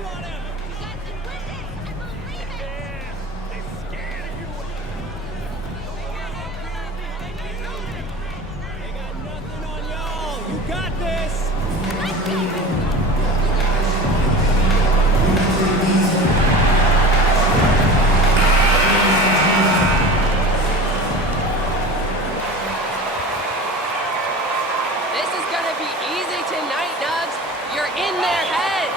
You got this! This is gonna be easy tonight, Nugs. You're in their heads.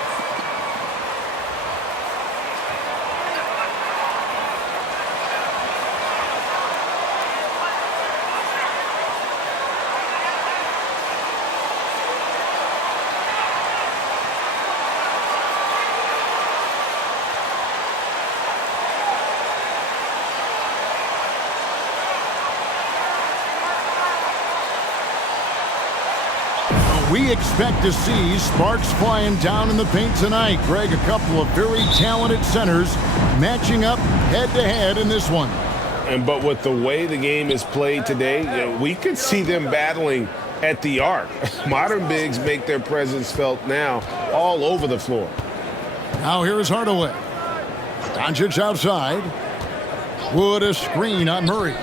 We expect to see sparks flying down in the paint tonight. Greg, a couple of very talented centers matching up head-to-head in this one. But with the way the game is played today, we could see them battling at the arc. Modern bigs make their presence felt now all over the floor. Now here's Hardaway. Doncic outside. Wood a screen on Murray.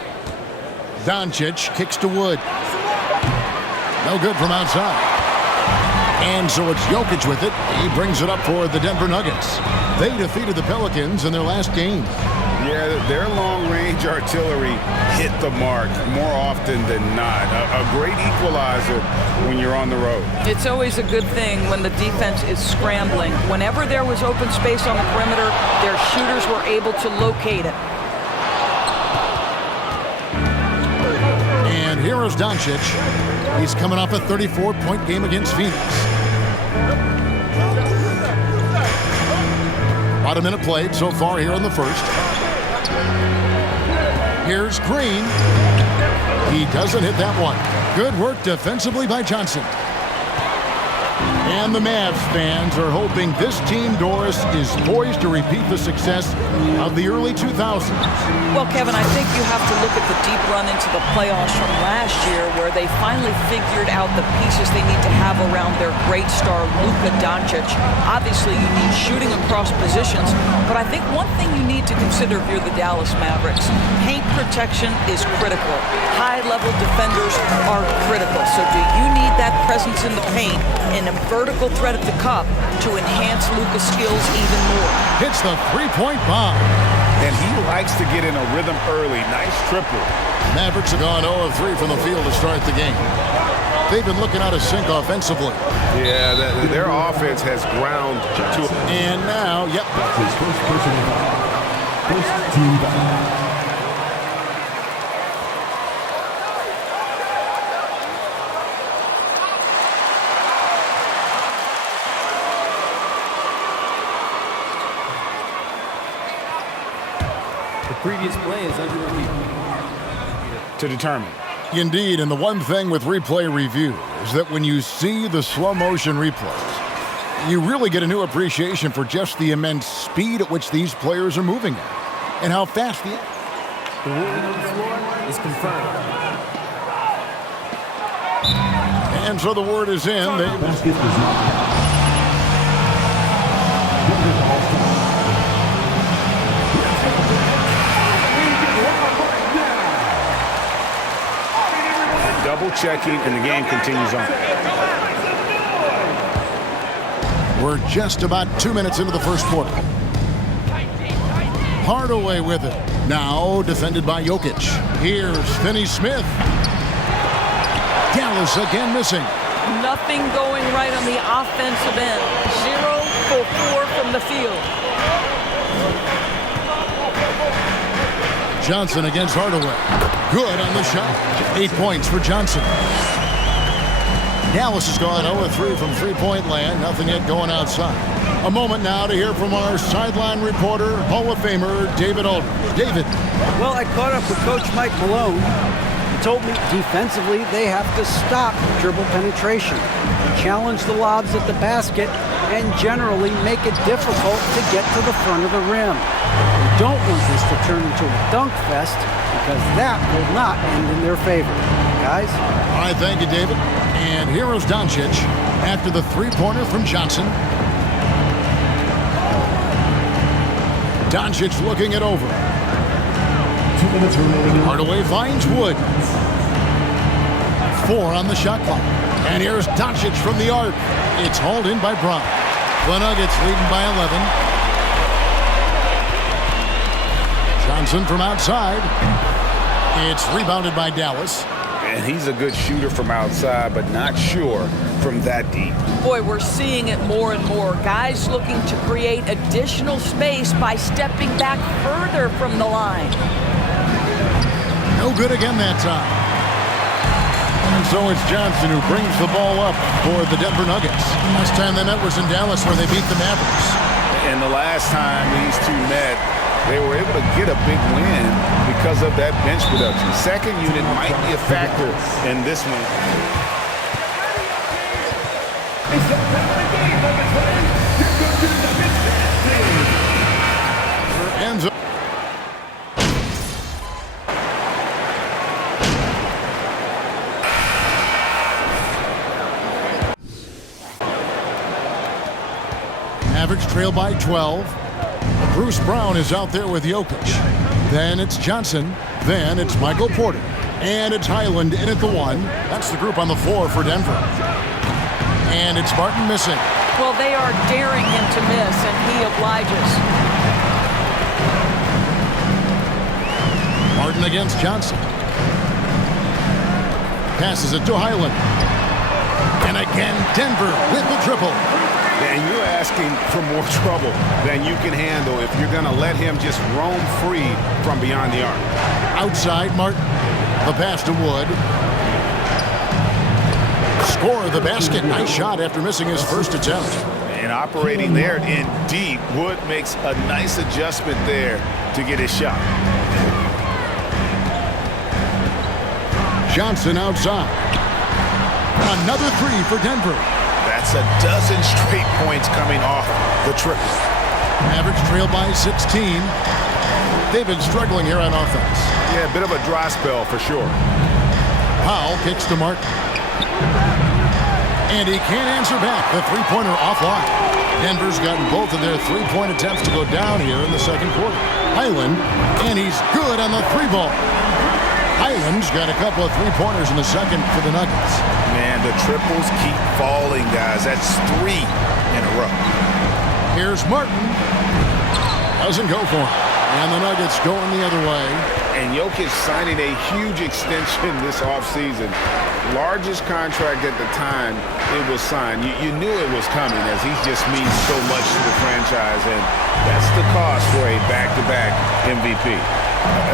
Doncic kicks to Wood. No good from outside. And so it's Jokic with it. He brings it up for the Denver Nuggets. They defeated the Pelicans in their last game. Yeah, their long-range artillery hit the mark more often than not. A great equalizer when you're on the road. It's always a good thing when the defense is scrambling. Whenever there was open space on the perimeter, their shooters were able to locate it. And here is Doncic. He's coming off a 34-point game against Phoenix. About a minute played so far here in the first. Here's Green. He doesn't hit that one. Good work defensively by Johnson. And the Mavs fans are hoping this team, Doris, is poised to repeat the success of the early 2000s. Well, Kevin, I think you have to look at the deep run into the playoffs from last year where they finally figured out the pieces they need to have around their great star, Luka Doncic. Obviously, you need shooting across positions, but I think one thing you need to consider if you're the Dallas Mavericks, paint protection is critical. High-level defenders are critical. So do you need that presence in the paint and a vertical threat at the cup to enhance Luka's skills even more? Hits the three-point bomb. And he likes to get in a rhythm early. Nice triple. Mavericks have gone 0 of 3 from the field to start the game. They've been looking out of sync offensively. Yeah, their offense has ground to... And now, yep. That's his first personal foul. First team foul. Previous play is under review. to determine. Indeed, and the one thing with replay review is that when you see the slow motion replays, you really get a new appreciation for just the immense speed at which these players are moving at and how fast The ruling on the floor is confirmed. And so the word is in. Basket does not count. Denver calls foul. Double checking, and the game continues on. We're just about 2 minutes into the first quarter. Hardaway with it. Now defended by Jokic. Here's Finney-Smith. Dallas again missing. Nothing going right on the offensive end. 0 for 4 from the field. Johnson against Hardaway. Good on the shot. 8 points for Johnson. Dallas has gone 0-3 from three-point land. Nothing yet going outside. A moment now to hear from our sideline reporter, Hall of Famer David Aldridge. David. Well, I caught up with Coach Mike Malone. He told me defensively they have to stop dribble penetration, challenge the lobs at the basket, and generally make it difficult to get to the front of the rim. We don't want this to turn into a dunk fest because that will not end in their favor. Guys? All right, thank you, David. And here is Doncic after the three-pointer from Johnson. Doncic looking it over. 2 minutes remaining. Hardaway finds Wood. 4 on the shot clock. And here's Doncic from the arc. It's hauled in by Brown. The Nuggets leading by 11. Johnson from outside. It's rebounded by Dallas. And he's a good shooter from outside, but not sure from that deep. Boy, we're seeing it more and more. Guys looking to create additional space by stepping back further from the line. No good again that time. And so it's Johnson who brings the ball up for the Denver Nuggets. Last time they met was in Dallas where they beat the Mavericks. And the last time these two met, they were able to get a big win because of that bench production. Second unit might be a factor in this one. Ends up. Mavericks trail by 12. Bruce Brown is out there with Jokic. Then it's Johnson. Then it's Michael Porter. And it's Highland in at the 1. That's the group on the floor for Denver. And it's Martin missing. Well, they are daring him to miss, and he obliges. Martin against Johnson. Passes it to Highland. And again, Denver with the triple. And you're asking for more trouble than you can handle if you're going to let him just roam free from beyond the arc. Outside, Martin. The pass to Wood. Score the basket. Nice shot after missing his first attempt. And operating there in deep, Wood makes a nice adjustment there to get his shot. Johnson outside. Another 3 for Denver. That's a dozen straight points coming off the triple. Mavericks trail by 16. They've been struggling here on offense. Yeah, a bit of a dry spell for sure. Powell kicks to Martin. And he can't answer back. The three-pointer offline. Denver's gotten both of their three-point attempts to go down here in the second quarter. Highland, and he's good on the 3-ball. Highland's got a couple of three-pointers in the second for the Nuggets. Man, the triples keep falling, guys. That's 3 in a row. Here's Martin. Doesn't go for him. And the Nuggets going the other way. And Jokic signing a huge extension this offseason. Largest contract at the time it was signed. You knew it was coming as he just means so much to the franchise. And that's the cost for a back-to-back MVP.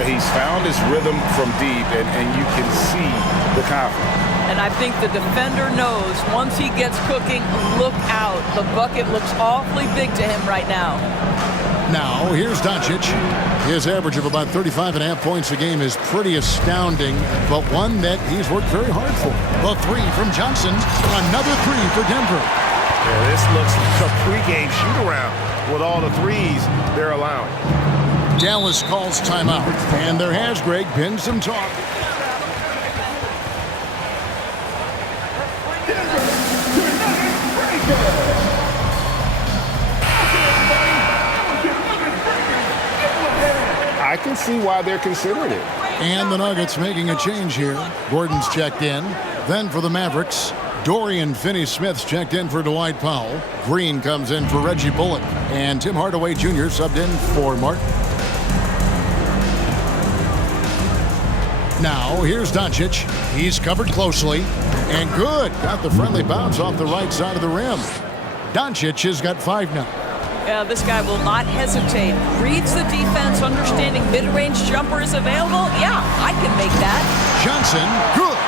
He's found his rhythm from deep, and you can see the confidence. And I think the defender knows once he gets cooking, look out. The bucket looks awfully big to him right now. Now, here's Doncic. His average of about 35.5 points a game is pretty astounding, but one that he's worked very hard for. The 3 from Johnson. Another 3 for Denver. Yeah, this looks like a pregame shoot-around with all the threes they're allowing. Dallas calls timeout, and there has, Greg, been some talk. I can see why they're considering it. And the Nuggets making a change here. Gordon's checked in. Then for the Mavericks, Dorian Finney-Smith's checked in for Dwight Powell. Green comes in for Reggie Bullock. And Tim Hardaway Jr. subbed in for Martin. Now, here's Doncic. He's covered closely. And good. Got the friendly bounce off the right side of the rim. Doncic has got 5 now. Yeah, this guy will not hesitate. Reads the defense, understanding mid-range jumper is available. Yeah, I can make that. Johnson, good.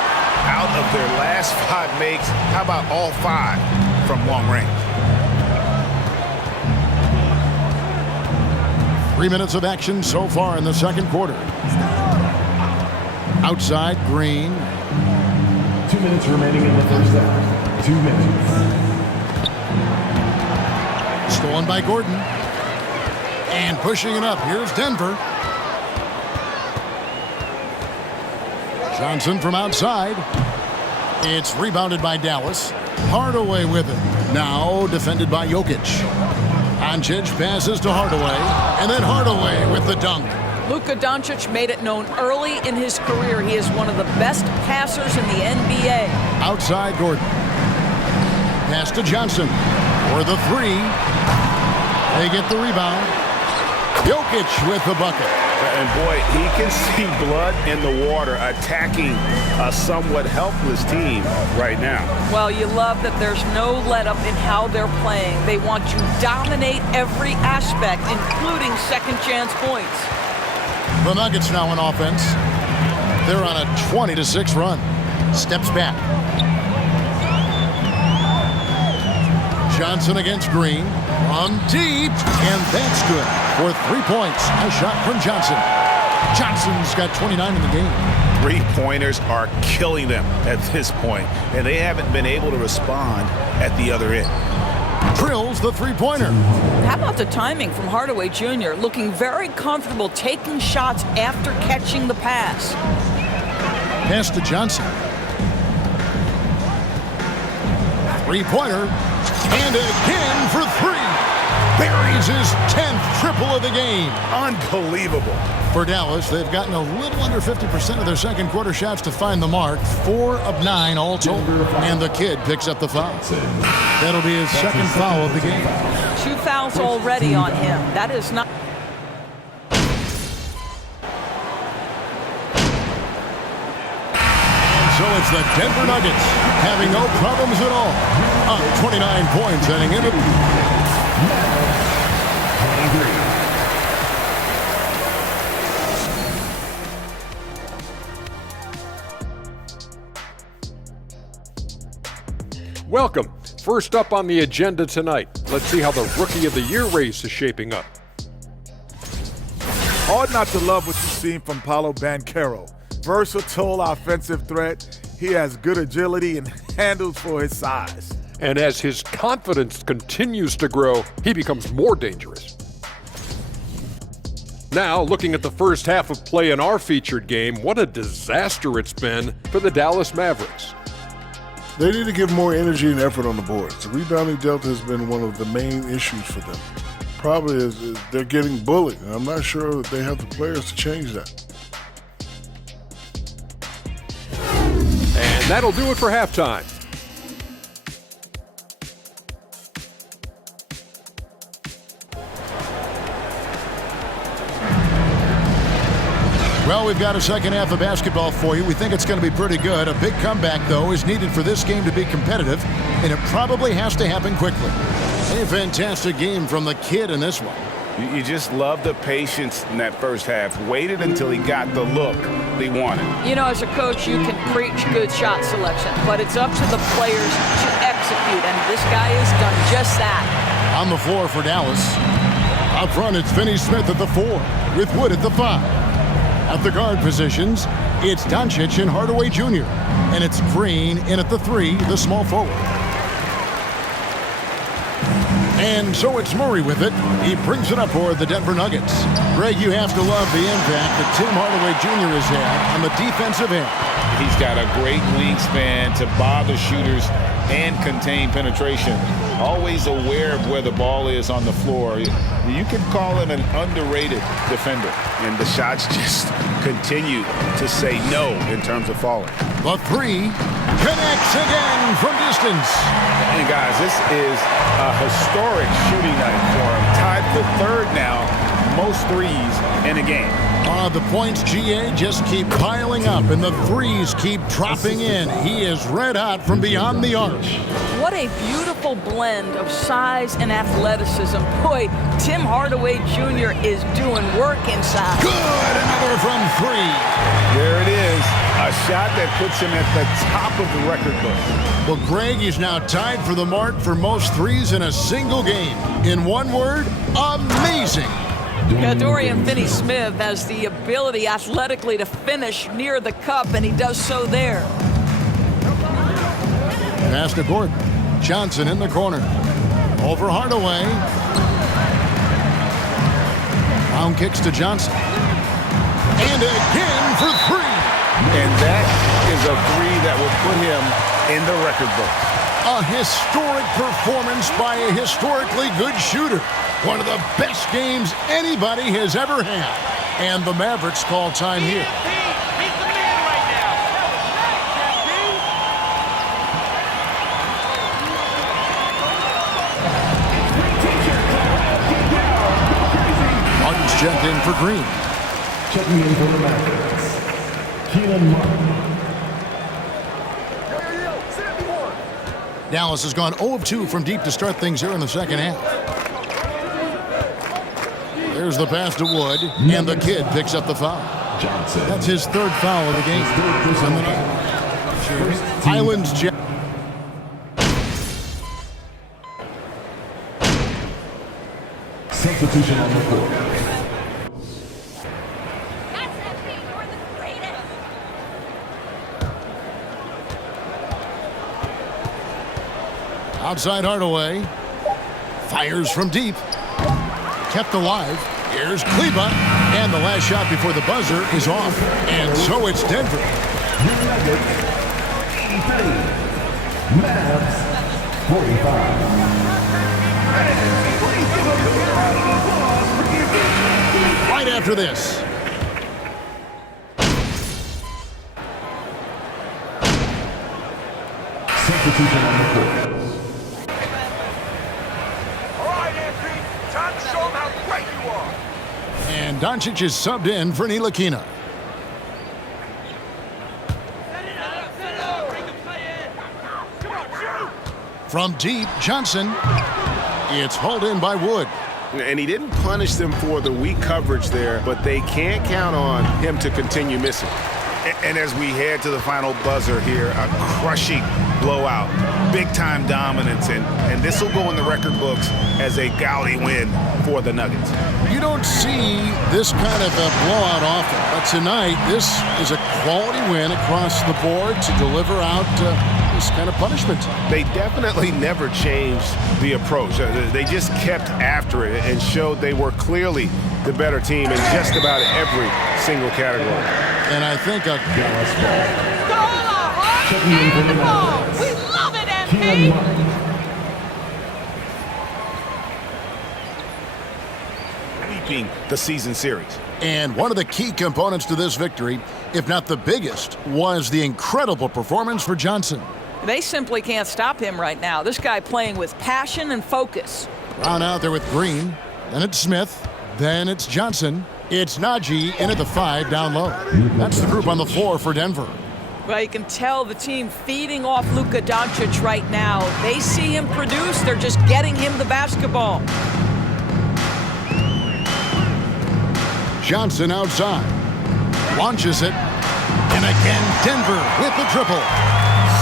Out of their last 5 makes, how about all 5 from long range? 3 minutes of action so far in the second quarter. Outside, Green. 2 minutes remaining in the first half. 2 minutes. Stolen by Gordon. And pushing it up. Here's Denver. Johnson from outside. It's rebounded by Dallas. Hardaway with it. Now defended by Jokic. Doncic passes to Hardaway, and then Hardaway with the dunk. Luka Doncic made it known early in his career he is one of the best passers in the NBA. Outside Gordon. Pass to Johnson for the three. They get the rebound. Jokic with the bucket. And boy, he can see blood in the water attacking a somewhat helpless team right now. Well, you love that there's no let-up in how they're playing. They want to dominate every aspect, including second-chance points. The Nuggets now on offense. They're on a 20-6 run. Steps back. Johnson against Green. On deep, and that's good for 3 points. A shot from Johnson. Johnson's got 29 in the game. Three-pointers are killing them at this point, and they haven't been able to respond at the other end. Drills the three-pointer. How about the timing from Hardaway Jr., looking very comfortable taking shots after catching the pass. Pass to Johnson. Three-pointer. And again for three. Buries his 10th triple of the game. Unbelievable. For Dallas, they've gotten a little under 50% of their second quarter shots to find the mark. 4 of 9 all told. And the kid picks up the foul. That'll be his second foul of the game. 2 fouls already on him. That is not... So it's the Denver Nuggets having no problems at all. Up 29 points heading into... Welcome. First up on the agenda tonight, let's see how the Rookie of the Year race is shaping up. Hard not to love what you've seen from Paolo Banchero. Versatile offensive threat. He has good agility and handles for his size. And as his confidence continues to grow, he becomes more dangerous. Now, looking at the first half of play in our featured game, what a disaster it's been for the Dallas Mavericks. They need to give more energy and effort on the boards. The rebounding delta has been one of the main issues for them. Probably is they're getting bullied, and I'm not sure that they have the players to change that. And that'll do it for halftime. Well, we've got a second half of basketball for you. We think it's going to be pretty good. A big comeback, though, is needed for this game to be competitive, and it probably has to happen quickly. A fantastic game from the kid in this one. You just love the patience in that first half. Waited until he got the look he wanted. You know, as a coach, you can preach good shot selection, but it's up to the players to execute, and this guy has done just that. On the floor for Dallas. Up front, it's Finney Smith at the 4, with Wood at the 5. At the guard positions, it's Doncic and Hardaway Jr. And it's Green in at the 3, the small forward. And so it's Murray with it. He brings it up for the Denver Nuggets. Greg, you have to love the impact that Tim Hardaway Jr. has had on the defensive end. He's got a great wingspan to bother shooters and contain penetration. Always aware of where the ball is on the floor. You could call him an underrated defender. And the shots just continue to say no in terms of falling. The 3 connects again from distance. And guys, this is a historic shooting night for him. Tied for 3rd now, most threes in a game. The points, GA, just keep piling up, and the threes keep dropping in. He is red hot from beyond the arc. What a beautiful blend of size and athleticism. Boy, Tim Hardaway Jr. is doing work inside. Good, another from 3. There it is, a shot that puts him at the top of the record book. Well, Greg, he's now tied for the mark for most threes in a single game. In one word, amazing. Dorian Finney-Smith has the ability athletically to finish near the cup, and he does so there. Pass to Gordon. Johnson in the corner. Over Hardaway. Round kicks to Johnson. And again for 3. And that is a 3 that will put him in the record book. A historic performance by a historically good shooter. One of the best games anybody has ever had. And the Mavericks call time here. Martin's checked in for Green. Checking in for the Mavericks, Keelan Martin. Dallas has gone 0 of 2 from deep to start things here in the second half. There's the pass to Wood, and the kid picks up the foul. Johnson. That's his third foul of the game. Island's check. Substitution on the court. Outside Hardaway. Fires from deep. Kept alive. Here's Kleba. And the last shot before the buzzer is off. And so it's Denver. Nuggets, 83. Mavs, 45. Right after this. Substitution on the court. And Doncic is subbed in for Ntilikina. From deep, Johnson. It's hauled in by Wood. And he didn't punish them for the weak coverage there, but they can't count on him to continue missing. And as we head to the final buzzer here, a crushing blowout, big-time dominance, and this will go in the record books as a gaudy win for the Nuggets. You don't see this kind of a blowout often, but tonight this is a quality win across the board to deliver out this kind of punishment. They definitely never changed the approach. They just kept after it and showed they were clearly the better team in just about every single category. And I think We love it, Keelan MP! Martin. Sweeping the season series. And one of the key components to this victory, if not the biggest, was the incredible performance for Johnson. They simply can't stop him right now. This guy playing with passion and focus. Brown out there with Green. Then it's Smith. Then it's Johnson. It's Najee in at the 5 down low. That's the group on the floor for Denver. Well, you can tell the team feeding off Luka Doncic right now. They see him produce. They're just getting him the basketball. Johnson outside. Launches it. And again, Denver with the triple.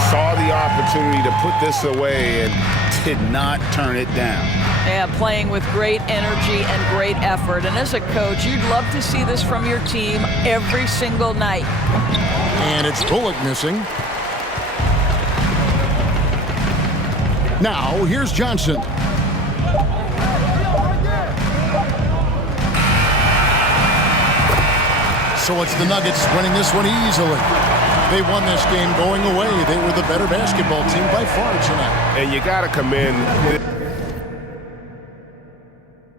Saw the opportunity to put this away and did not turn it down. Yeah, playing with great energy and great effort. And as a coach, you'd love to see this from your team every single night. And it's Bullock missing. Now, here's Johnson. So it's the Nuggets winning this one easily. They won this game going away. They were the better basketball team by far tonight. And you got to commend